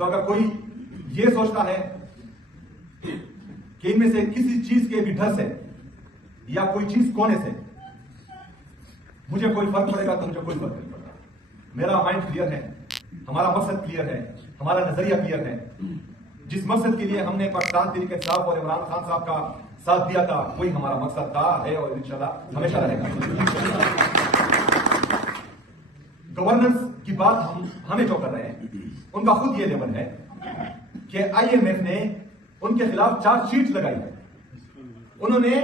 तो अगर कोई ये सोचता है कि इनमें से किसी चीज के भी डर से या कोई चीज कोने से मुझे कोई फर्क पड़ेगा, तो मुझे कोई फर्क नहीं पड़ता। मेरा माइंड क्लियर है, हमारा मकसद क्लियर है, हमारा नजरिया क्लियर है। जिस मकसद के लिए हमने पाकिस्तान तहरीक इंसाफ और इमरान खान साहब का साथ दिया था, वही हमारा मकसद था, है और इंशाल्लाह हमेशा रहेगा। गवर्नेंस की बात हमें जो कर रहे हैं, उनका खुद ये लेवल है कि IMF ने उनके खिलाफ चार्जशीट लगाई है। उन्होंने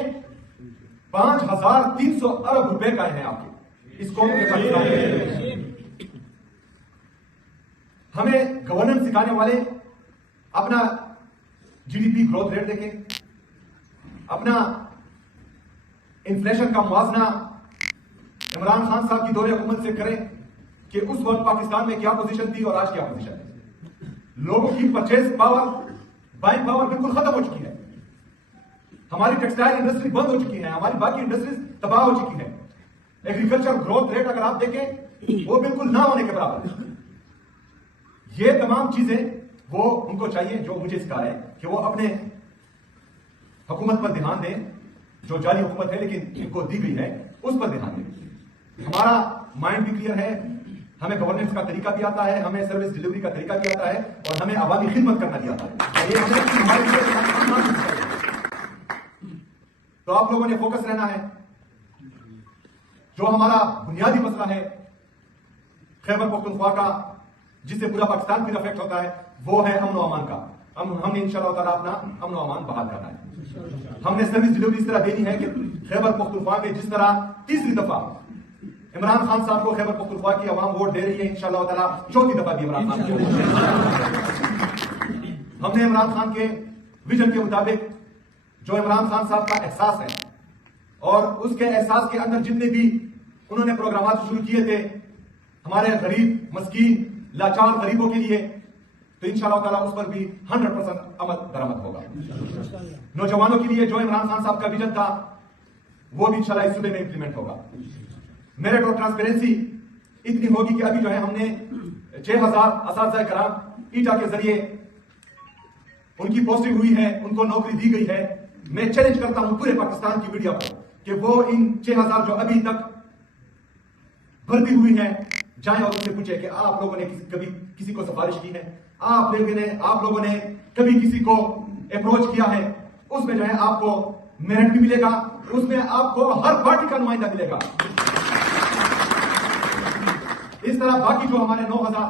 5,300 अरब रुपए का है आपके इस कौम के पाकिस्तान। हमें गवर्नेंस सिखाने वाले अपना GDP ग्रोथ रेट देखें, अपना इन्फ्लेशन का मुआवजा इमरान खान साहब की दौरे हुकूमत से करें कि उस वक्त पाकिस्तान में क्या पोजीशन थी और आज क्या पोजीशन है। लोगों की परचेज पावर, बाइंग पावर बिल्कुल खत्म हो चुकी है। हमारी टेक्सटाइल इंडस्ट्री बंद हो चुकी है, हमारी बाकी इंडस्ट्रीज तबाह हो चुकी है। एग्रीकल्चर ग्रोथ रेट अगर आप देखें वो बिल्कुल ना होने के बराबर है। ये तमाम चीजें वो उनको चाहिए, जो मुझे सिखा है कि वो अपने हुकूमत पर ध्यान दें, जो जाली हुकूमत है लेकिन इनको दी गई है उस पर ध्यान दें। हमारा माइंड भी क्लियर है, हमें गवर्नेंस का तरीका भी आता है, हमें सर्विस डिलीवरी का तरीका भी आता है और हमें आवामी खिदमत करना भी आता है। ये हमारे तो आप लोगों ने फोकस रहना है। जो हमारा बुनियादी मसला है खैबर पख्तूनख्वा का, जिससे पूरा पाकिस्तान भी अफेक्ट होता है, वो है अमन अमान का। हमने इंशाअल्लाह ताला अपना अमन अमान बहाल करना है। हमने सर्विस डिलीवरी इस तरह देनी है कि खैबर पख्तूनख्वा में जिस तरह तीसरी दफा इमरान खान साहब को खैबर पख्तूनख्वा की आवाम वोट दे रही है, इंशाअल्लाह ताला चौथी दफा भी इमरान खान को। हमने इमरान खान के विजन के मुताबिक जो इमरान खान साहब का एहसास है और उसके एहसास के अंदर जितने भी उन्होंने प्रोग्राम शुरू किए थे हमारे गरीब, मस्कीन, लाचार गरीबों के लिए, तो इंशाअल्लाह ताला उस पर भी 100% अमल दरामद होगा। नौजवानों के लिए जो इमरान खान साहब का विजन था वो भी इंशाअल्लाह इस सूबे में इंप्लीमेंट होगा। मेरिट और ट्रांसपेरेंसी इतनी होगी कि अभी जो है हमने 6,000 असातिज़ा कराम ईटा के जरिए उनकी पोस्टिंग हुई है, उनको नौकरी दी गई है। मैं चैलेंज करता हूं पूरे पाकिस्तान की मीडिया को कि वो इन 6,000 जो अभी तक भर्ती हुई है जाएं और उनसे पूछे कि आप लोगों ने कभी किसी को सिफारिश की है, आप लोगों ने कभी किसी को अप्रोच किया है। उसमें जो है आपको मेरिट भी मिलेगा, उसमें आपको हर पार्टी का नुमाइंदा मिलेगा। इस तरह बाकी जो हमारे 9,000